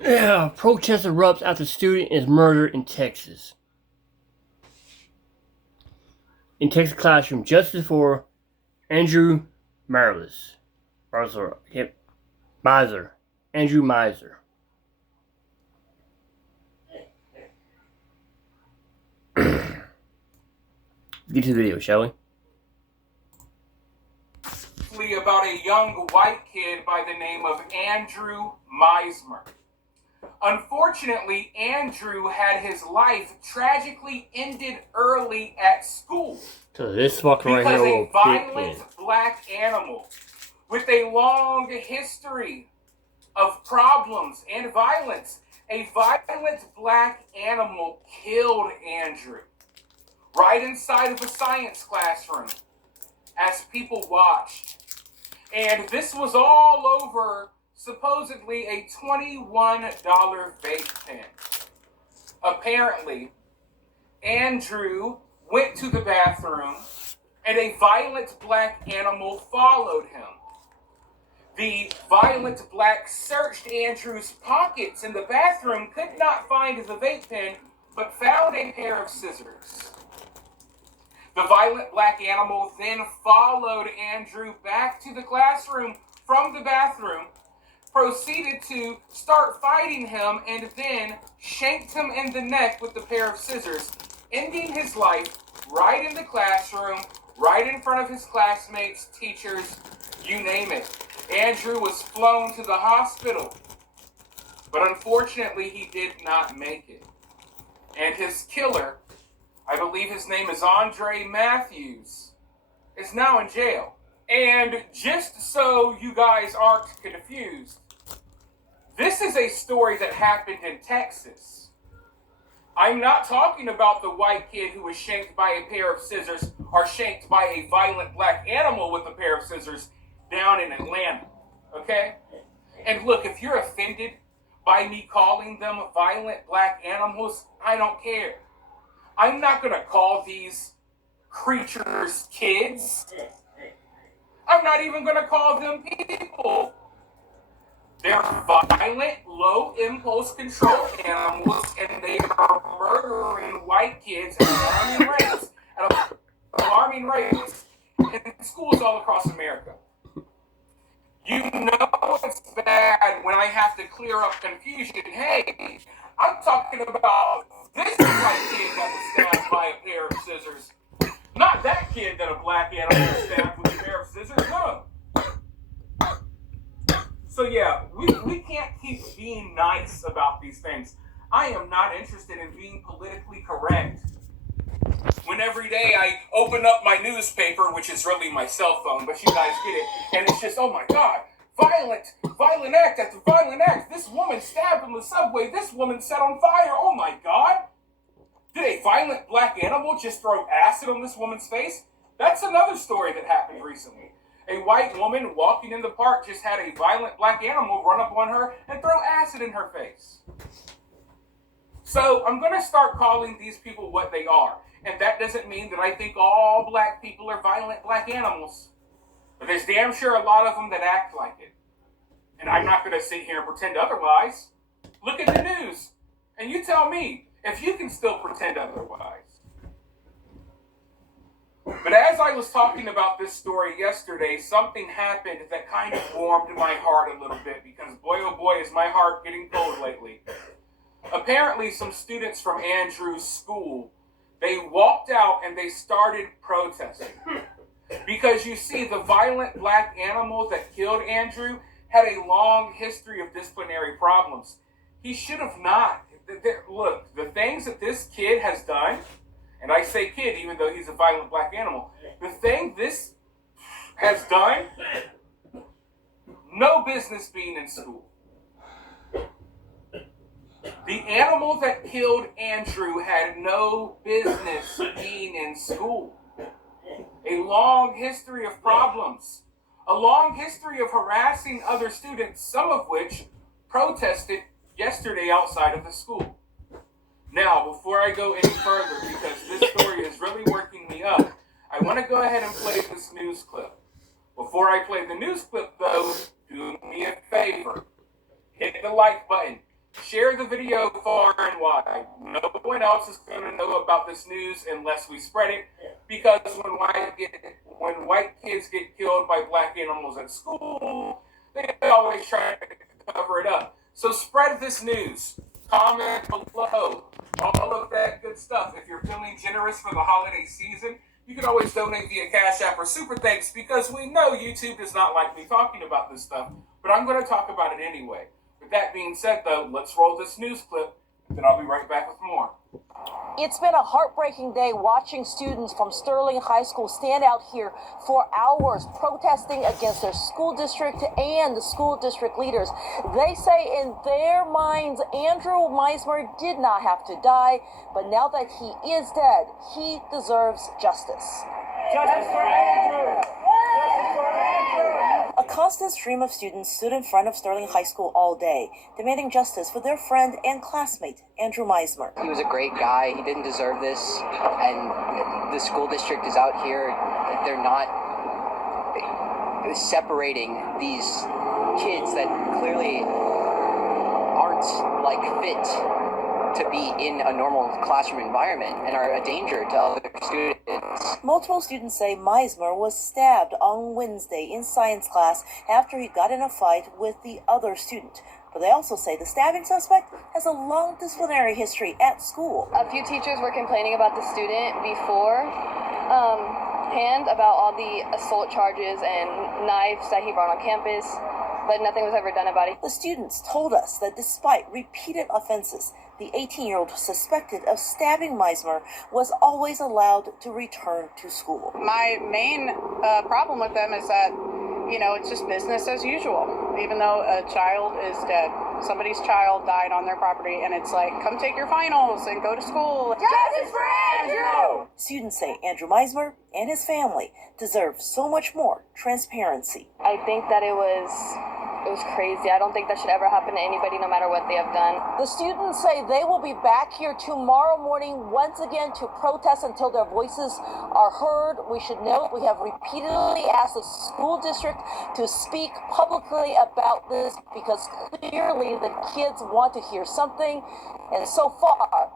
Yeah, protest erupts after student is murdered in Texas. In Texas classroom, justice for Andrew Marlis. Yep, Miser. Andrew Miser. Get to the video, shall we? About a young white kid by the name of Andrew Meismer. Unfortunately, Andrew had his life tragically ended early at school. So this fucker right here Because will a violent black animal with a long history of problems and violence, a violent black animal killed Andrew right inside of a science classroom as people watched. And this was all over supposedly a $21 vape pen. Apparently, Andrew went to the bathroom and a violent black animal followed him. The violent black searched Andrew's pockets in the bathroom, could not find the vape pen, but found a pair of scissors. The violent black animal then followed Andrew back to the classroom from the bathroom, proceeded to start fighting him, and then shanked him in the neck with the pair of scissors, ending his life right in the classroom, right in front of his classmates, teachers, you name it. Andrew was flown to the hospital, but unfortunately he did not make it. And his killer, I believe his name is Andre Matthews, is now in jail. And just so you guys aren't confused, this is a story that happened in Texas. I'm not talking about the white kid who was shanked by a pair of scissors or shanked by a violent black animal with a pair of scissors down in Atlanta, okay? And look, if you're offended by me calling them violent black animals, I don't care. I'm not going to call these creatures kids. I'm not even going to call them people. They're violent, low impulse control animals, and they are murdering white kids at alarming rates in schools all across America. You know it's bad when I have to clear up confusion. Hey, I'm talking about this white kid that was stabbed by a pair of scissors. Not that kid that a black animal stabbed with a pair of scissors, no. So yeah, we can't keep being nice about these things. I am not interested in being politically correct. When every day I open up my newspaper, which is really my cell phone, but you guys get it, and it's just, oh my God, violent act after violent act. This woman stabbed in the subway. This woman set on fire. Oh my God. Did a violent black animal just throw acid on this woman's face? That's another story that happened recently. A white woman walking in the park just had a violent black animal run up on her and throw acid in her face. So I'm going to start calling these people what they are. And that doesn't mean that I think all black people are violent black animals. But there's damn sure a lot of them that act like it. And I'm not going to sit here and pretend otherwise. Look at the news. And you tell me if you can still pretend otherwise. But as I was talking about this story yesterday, something happened that kind of warmed my heart a little bit, because boy oh boy is my heart getting cold lately. Apparently some students from Andrew's school, they walked out and they started protesting. Because you see, the violent black animal that killed Andrew had a long history of disciplinary problems. He should have not. Look, the things that this kid has done, and I say kid even though he's a violent black animal, the thing this has done, no business being in school. The animal that killed Andrew had no business being in school. A long history of problems. A long history of harassing other students, some of which protested yesterday outside of the school. Now, before I go any further, because this story is really working me up, I want to go ahead and play this news clip. Before I play the news clip, though, do me a favor. Hit the like button. Share the video far and wide. No one else is going to know about this news unless we spread it, because when white kids get killed by black animals at school, they always try to cover it up. So spread this news. Comment below. All of that good stuff. If you're feeling generous for the holiday season, you can always donate via Cash App or Super Thanks, because we know YouTube does not like me talking about this stuff, but I'm going to talk about it anyway. With that being said, though, let's roll this news clip, then I'll be right back with more. It's been a heartbreaking day watching students from Sterling High School stand out here for hours protesting against their school district and the school district leaders. They say in their minds Andrew Meismer did not have to die, but now that he is dead, he deserves justice. Justice for Andrew! Justice for Andrew! A constant stream of students stood in front of Sterling High School all day, demanding justice for their friend and classmate, Andrew Meismer. He was a great guy. He didn't deserve this. And the school district is out here. They're not separating these kids that clearly aren't fit to be in a normal classroom environment and are a danger to other students. Multiple students say Meismer was stabbed on Wednesday in science class after he got in a fight with the other student. But they also say the stabbing suspect has a long disciplinary history at school. A few teachers were complaining about the student beforehand about all the assault charges and knives that he brought on campus, but nothing was ever done about it. The students told us that despite repeated offenses, the 18-year-old suspected of stabbing Meismer was always allowed to return to school. My main problem with them is that, it's just business as usual. Even though a child is dead, somebody's child died on their property, and it's like, come take your finals and go to school. Justice for Andrew! Students say Andrew Meismer and his family deserve so much more transparency. I think that it was crazy. I don't think that should ever happen to anybody, no matter what they have done. The students say they will be back here tomorrow morning once again to protest until their voices are heard. We should note we have repeatedly asked the school district to speak publicly about this because clearly the kids want to hear something, and so far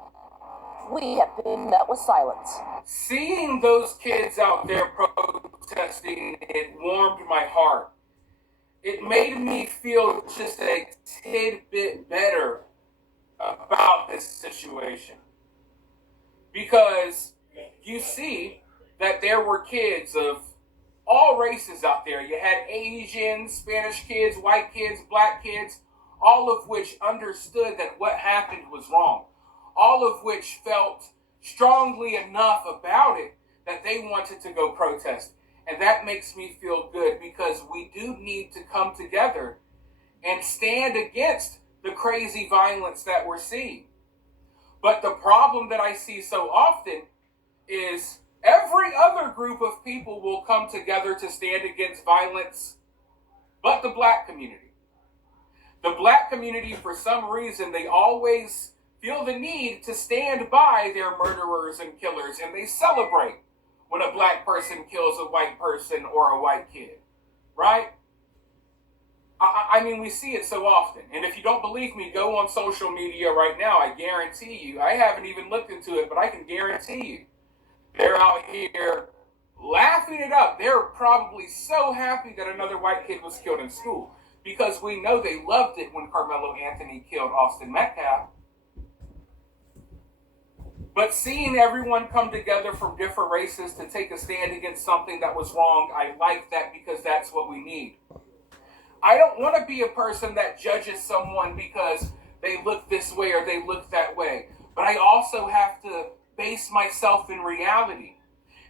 we have been met with silence. Seeing those kids out there protesting, it warmed my heart. It made me feel just a tidbit better about this situation. Because you see that there were kids of all races out there. You had Asians, Spanish kids, white kids, black kids, all of which understood that what happened was wrong. All of which felt strongly enough about it that they wanted to go protest. And that makes me feel good, because we do need to come together and stand against the crazy violence that we're seeing. But the problem that I see so often is every other group of people will come together to stand against violence, but the black community. The black community, for some reason, they always feel the need to stand by their murderers and killers, and they celebrate when a black person kills a white person or a white kid, right? I mean, we see it so often. And if you don't believe me, go on social media right now. I guarantee you, I haven't even looked into it, but I can guarantee you, they're out here laughing it up. They're probably so happy that another white kid was killed in school, because we know they loved it when Carmelo Anthony killed Austin Metcalf. But seeing everyone come together from different races to take a stand against something that was wrong, I like that, because that's what we need. I don't want to be a person that judges someone because they look this way or they look that way. But I also have to base myself in reality.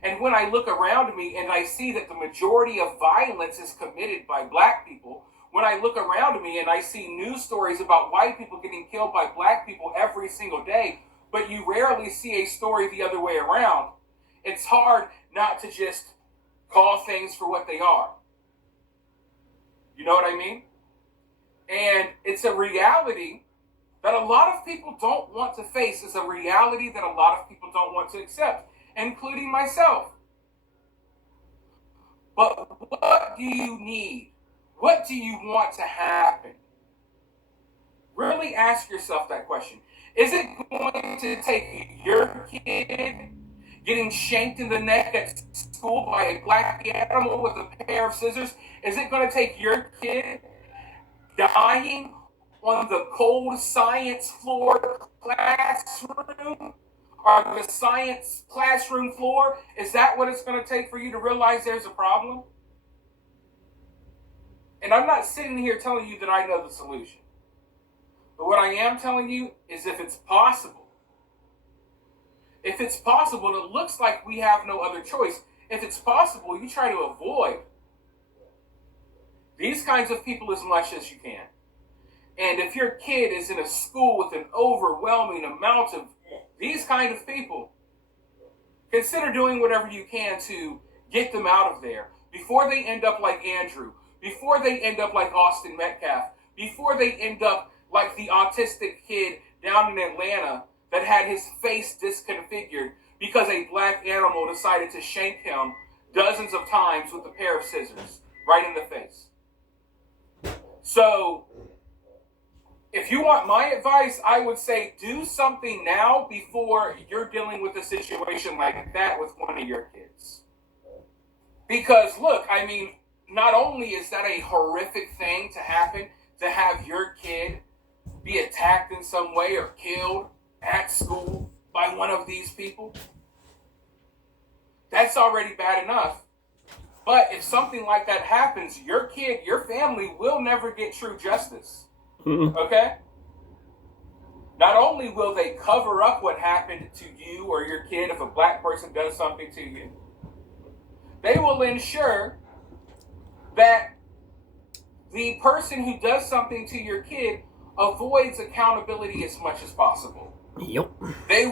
And when I look around me and I see that the majority of violence is committed by black people, when I look around me and I see news stories about white people getting killed by black people every single day, but you rarely see a story the other way around, it's hard not to just call things for what they are. You know what I mean? And it's a reality that a lot of people don't want to face. It's a reality that a lot of people don't want to accept, including myself. But what do you need? What do you want to happen? Really ask yourself that question. Is it going to take your kid getting shanked in the neck at school by a black animal with a pair of scissors? Is it going to take your kid dying on the cold science floor classroom or the science classroom floor? Is that what it's going to take for you to realize there's a problem? And I'm not sitting here telling you that I know the solution. But what I am telling you is if it's possible, it looks like we have no other choice. If it's possible, you try to avoid these kinds of people as much as you can. And if your kid is in a school with an overwhelming amount of these kind of people, consider doing whatever you can to get them out of there before they end up like Andrew, before they end up like Austin Metcalf, before they end up like the autistic kid down in Atlanta that had his face disconfigured because a black animal decided to shank him dozens of times with a pair of scissors right in the face. So, if you want my advice, I would say do something now before you're dealing with a situation like that with one of your kids. Because look, I mean, not only is that a horrific thing to happen, to have your kid be attacked in some way or killed at school by one of these people, that's already bad enough. But if something like that happens, your kid, your family will never get true justice. Okay? Not only will they cover up what happened to you or your kid if a black person does something to you, they will ensure that the person who does something to your kid avoids accountability as much as possible. Yep. They